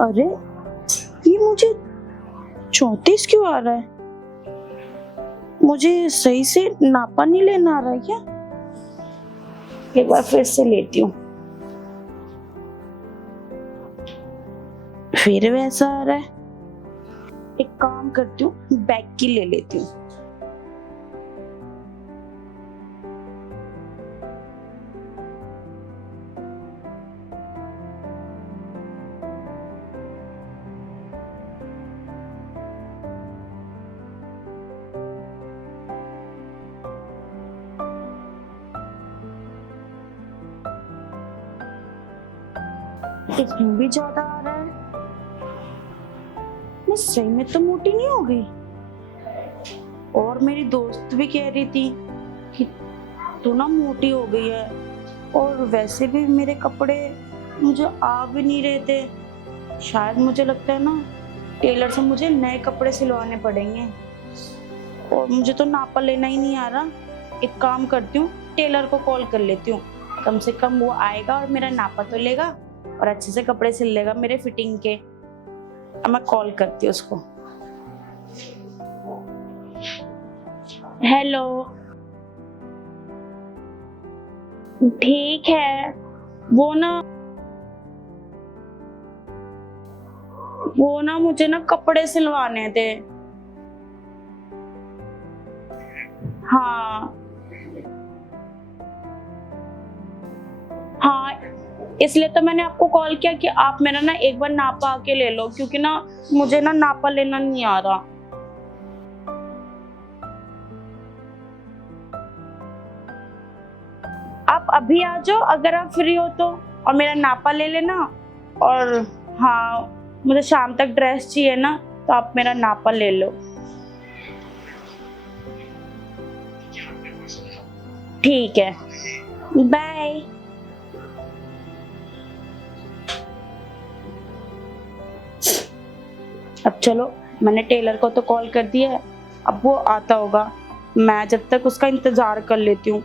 अरे ये मुझे 34 क्यों आ रहा है? मुझे सही से नापा नहीं लेना आ रहा है क्या? एक बार फिर से लेती हूँ। फिर वैसा आ रहा है। एक काम करती हूँ, बैग की ले लेती हूँ। इसमें भी ज्यादा आ रहा है। मैं सही में तो मोटी नहीं हो गई। और मेरी दोस्त भी कह रही थी कि तू ना मोटी हो गई है। और वैसे भी मेरे कपड़े मुझे आ भी नहीं रहे थे। शायद मुझे लगता है ना टेलर से मुझे नए कपड़े सिलवाने पड़ेंगे। और मुझे तो नापा लेना ही नहीं आ रहा। एक काम करती हूँ, टेलर को कॉल कर लेती हूँ। कम से कम वो आएगा और मेरा नापा तो लेगा और अच्छे से कपड़े सिल लेगा मेरे फिटिंग के। अब मैं कॉल करती हूँ उसको। हेलो, ठीक है। वो ना मुझे ना कपड़े सिलवाने थे। हाँ हाँ, इसलिए तो मैंने आपको कॉल किया कि आप मेरा ना एक बार नापा आके ले लो, क्योंकि ना मुझे ना नापा लेना नहीं आ रहा। आप अभी आ जाओ अगर आप फ्री हो तो, और मेरा नापा ले लेना। और हाँ, मुझे शाम तक ड्रेस चाहिए ना, तो आप मेरा नापा ले लो। ठीक है, बाय। अब चलो, मैंने टेलर को तो कॉल कर दिया है। अब वो आता होगा, मैं जब तक उसका इंतजार कर लेती हूँ।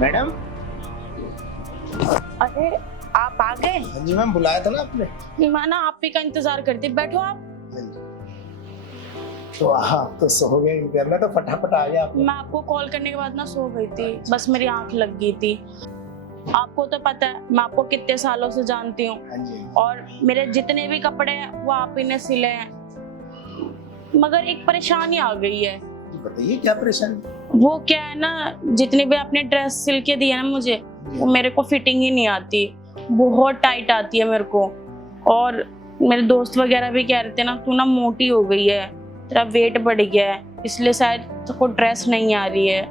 मैडम। अरे आप आ गए? हाँ जी मैम, बुलाया था ना आपने। मैं ना आप ही का इंतजार करती। बैठो आप। तो आप तो सो गए, घर में तो फटाफट आ गया आप। मैं आपको कॉल करने के बाद ना सो गई थी, बस मेरी आंख लग गई थी। आपको तो पता है मैं आपको कितने सालों से जानती हूँ। हाँ जी। और मेरे जितने भी कपड़े हैं वो आप ही ने सिले हैं। मगर एक परेशानी आ गई है। बताइए क्या परेशानी। वो क्या है ना, जितनी भी आपने ड्रेस सिल के दी है ना मुझे, वो मेरे को फिटिंग ही नहीं आती। बहुत टाइट आती है मेरे को। और मेरे दोस्त वगैरह भी कह रहे थे ना, तू ना मोटी हो गई है, तेरा वेट बढ़ गया है, इसलिए शायद तुमको ड्रेस नहीं आ रही है।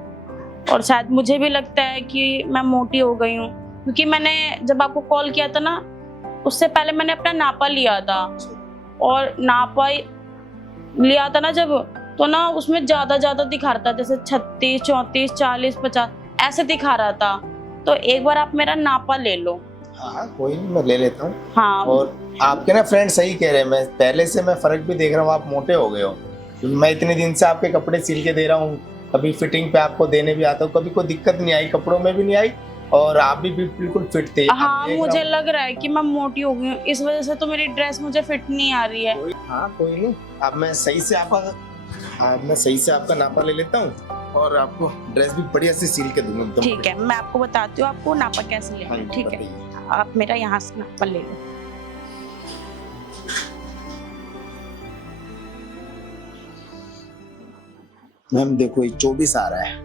और शायद मुझे भी लगता है कि मैं मोटी हो गई हूँ, क्योंकि मैंने जब आपको कॉल किया था ना, उससे पहले मैंने अपना नापा लिया था। और नापा लिया था ना जब, तो ना उसमें ज्यादा दिखा रहा था, जैसे 36, 34, 40, 50 ऐसे दिखा रहा था। तो एक बार आप मेरा नापा ले लो। हाँ कोई नहीं, मैं ले लेता हूँ। हाँ। और आपके ना फ्रेंड सही कह रहे हैं, मैं पहले से मैं फर्क भी देख रहा हूँ, आप मोटे हो गए हो। क्योंकि मैं इतने दिन से आपके कपड़े सिल के दे रहा हूँ, कभी फिटिंग पे आपको देने भी आता हूँ, कभी कोई दिक्कत नहीं आई, कपड़ों में भी नहीं आई। और आप भी बिल्कुल फिट थे। हाँ, मुझे लग रहा है कि मैं मोटी हो गई हूँ, इस वजह से तो मेरी ड्रेस मुझे फिट नहीं आ रही है। हाँ कोई नहीं, अब मैं सही से आपका नापा ले लेता हूँ और आपको ड्रेस भी बढ़िया से सिल के दूंगा एकदम। ठीक है, मैं आपको बताती हूँ आपको नापा कैसे लेना है। ठीक है, आप मेरा यहाँ से नापा ले लो। मैम देखो, ये 24 आ रहा है।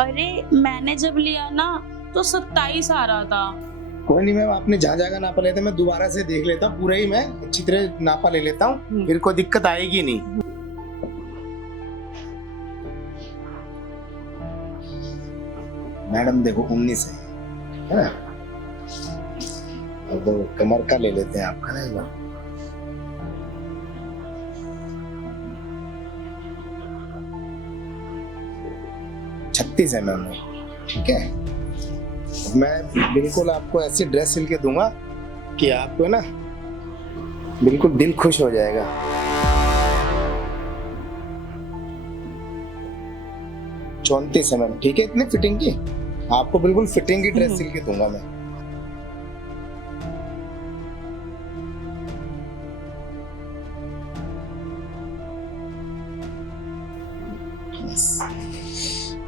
अरे मैंने जब लिया ना तो 27 आ रहा था। कोई नहीं मैम, आपने जहाँ जगह नापा लेते मैं दोबारा से देख लेता हूँ, पूरा ही मैं अच्छी तरह नापा ले लेता हूँ, फिर कोई दिक्कत आएगी नहीं। मैडम देखो 19 है ना? अब कमर का ले लेते हैं आपका ना एक बार। छत्तीस है मैम, ठीक है। मैं बिल्कुल आपको ऐसी ड्रेस सिल के दूंगा कि आपको ना बिल्कुल दिल खुश हो जाएगा। चौंतीस है मैम, ठीक है। इतनी फिटिंग की आपको बिल्कुल फिटिंग की ड्रेस सिल के दूंगा मैं।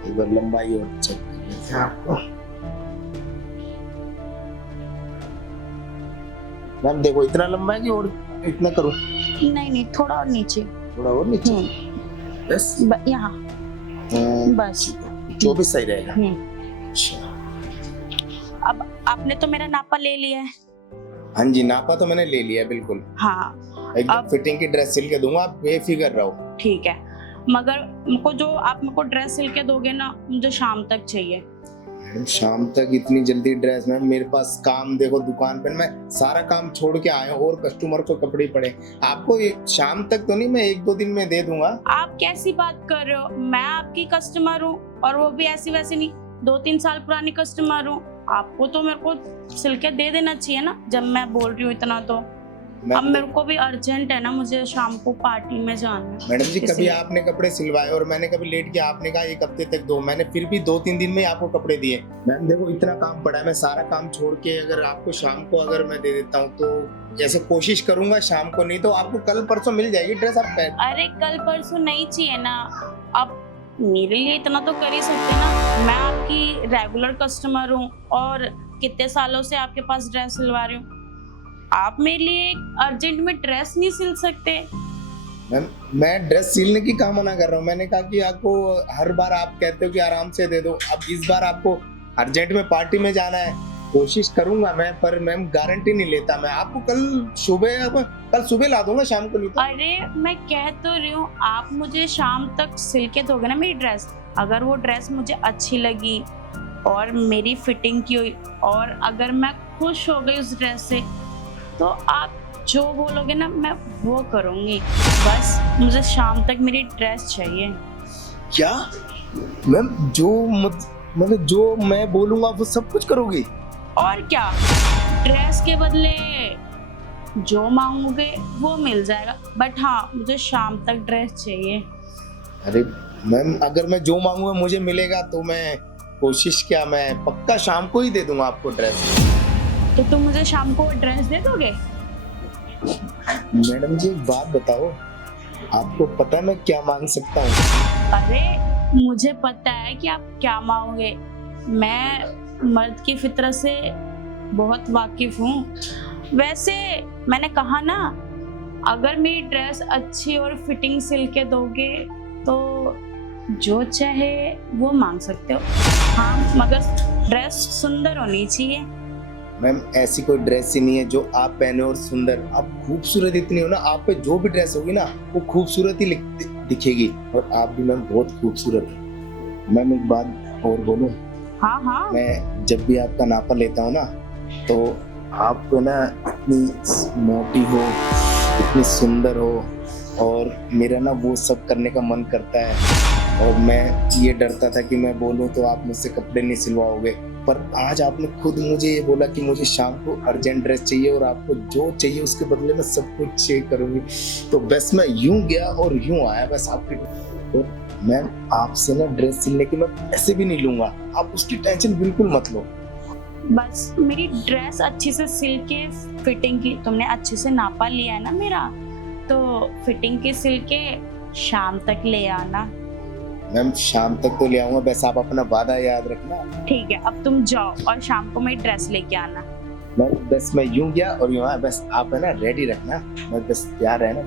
एक बार लंबाई और चेक कर लेते हैं आपको। मैम देखो इतना लंबा है कि और इतना करूं? नहीं, थोड़ा और नीचे। थोड़ा और नीचे बस यहाँ बस 24 सही रहेगा। अच्छा, अब आपने तो मेरा नापा ले लिया है। हाँ जी, नापा तो मैंने ले लिया बिल्कुल। हाँ, एकदम फिटिंग की ड्रेस सिल के दूंगा, आप बेफिक्र रहो। ठीक है, मगर मुझको जो आप मुझको ड्रेस सिल के दोगे ना, मुझे शाम तक चाहिए। शाम तक? इतनी जल्दी ड्रेस? मैम मेरे पास काम देखो, दुकान पर मैं सारा काम छोड़ के आया हूँ और कस्टमर को कपड़े पड़े। आपको शाम तक तो नहीं, मैं 1-2 दिन में दे दूंगा। आप कैसी बात कर रहे हो? मैं आपकी कस्टमर हूँ, और वो भी ऐसी वैसी नहीं, 2-3 साल पुरानी कस्टमर हूँ। आपको तो मेरे को सिल के दे देना चाहिए ना, जब मैं बोल रही हूँ इतना तो। अब मेरे को भी अर्जेंट है ना, मुझे शाम को पार्टी में जाना है। मैडम जी, कभी आपने कपड़े सिलवाए और मैंने कभी लेट किया? आपने कहा 1 हफ्ते तक दो, मैंने फिर भी 2-3 दिन में आपको कपड़े दिए। मैम देखो इतना काम पड़ा है, मैं सारा काम छोड़ के अगर आपको शाम को अगर मैं दे देता हूँ तो जैसे कोशिश करूंगा शाम को, नहीं तो आपको कल परसों मिल जाएगी ड्रेस। आप अरे कल परसों नहीं चाहिए ना, अब मेरे लिए इतना तो कर ही सकते ना। मैं आपकी रेगुलर कस्टमर हूँ और कितने सालों से आपके पास ड्रेस सिलवा रही हूँ। आप मेरे लिए अर्जेंट में ड्रेस नहीं सिल सकते? मैम मैं ड्रेस सिलने की कहाँ मना कर रहा हूँ, मैंने कहा कि आपको हर बार आप कहते हो कि आराम से दे दो। अब इस बार आपको अर्जेंट में पार्टी में जाना है, कोशिश करूंगा मैं, पर मैम गारंटी नहीं लेता मैं। आपको कल सुबह ला दूंगा, शाम को नहीं तो। अरे मैं कह तो रही हूँ, आप मुझे शाम तक सिल के दोगे ना मेरी ड्रेस। अगर वो ड्रेस मुझे अच्छी लगी और मेरी फिटिंग की हुई और अगर मैं खुश हो गई उस ड्रेस से, तो आप जो बोलोगे ना मैं वो करूंगी। बस मुझे शाम तक मेरी ड्रेस चाहिए। क्या मैम? मतलब जो मैं बोलूंगा वो सब कुछ करोगी? और क्या, ड्रेस के बदले जो मांगोगे वो मिल जाएगा, बट हाँ मुझे शाम तक ड्रेस चाहिए। अरे मैम अगर मैं जो मांगूंगा मुझे मिलेगा तो मैं कोशिश क्या, मैं पक्का शाम को ही दे दूंगा आपको ड्रेस। तो तुम मुझे शाम को ड्रेस दे दोगे? मैडम जी एक बात बताओ, आपको पता है मैं क्या मांग सकता हूँ? अरे मुझे पता है कि आप क्या मांगोगे। मैं मर्द की फितरत से बहुत वाकिफ हूँ। वैसे मैंने कहा ना, अगर मेरी ड्रेस अच्छी और फिटिंग सिल के दोगे तो जो चाहे वो मांग सकते हो। हाँ मगर ड्रेस सुंदर होनी चाहिए। मैम ऐसी कोई ड्रेस ही नहीं है जो आप पहने और सुंदर, आप खूबसूरत इतनी हो ना, आप पे जो भी ड्रेस होगी ना वो खूबसूरत ही दिखेगी, और आप भी मैम बहुत खूबसूरत है। मैम एक बात और बोलूं? हाँ। मैं जब भी आपका नापा लेता हूँ ना तो आप ना इतनी मोटी हो, इतनी सुंदर हो, और मेरा ना वो सब करने का मन करता है। और मैं ये डरता था कि मैं बोलूँ तो आप मुझसे कपड़े नहीं सिलवाओगे, पर आज आपने खुद मुझे ये बोला कि मुझे शाम को अर्जेंट ड्रेस चाहिए और आपको जो चाहिए उसके बदले में सब कुछ चेक करूंगी। तो बस मैं यूं गया और यूं आया बस आपके। तो मैम आपसे ना ड्रेस सिलने के मैं पैसे भी नहीं लूंगा, आप उसकी टेंशन बिल्कुल मत लो। बस मेरी ड्रेस अच्छी से सिल के फिटिंग की, तुमने अच्छे से नापा लिया है ना मेरा, तो फिटिंग की सिल के शाम तक ले आना। मैम शाम तक तो ले आऊंगा, बस आप अपना वादा याद रखना। ठीक है, अब तुम जाओ और शाम को मेरी ड्रेस लेके आना। बस मैं यूं गया और यूं आया, बस आप है ना रेडी रखना, मैं बस तैयार रहना।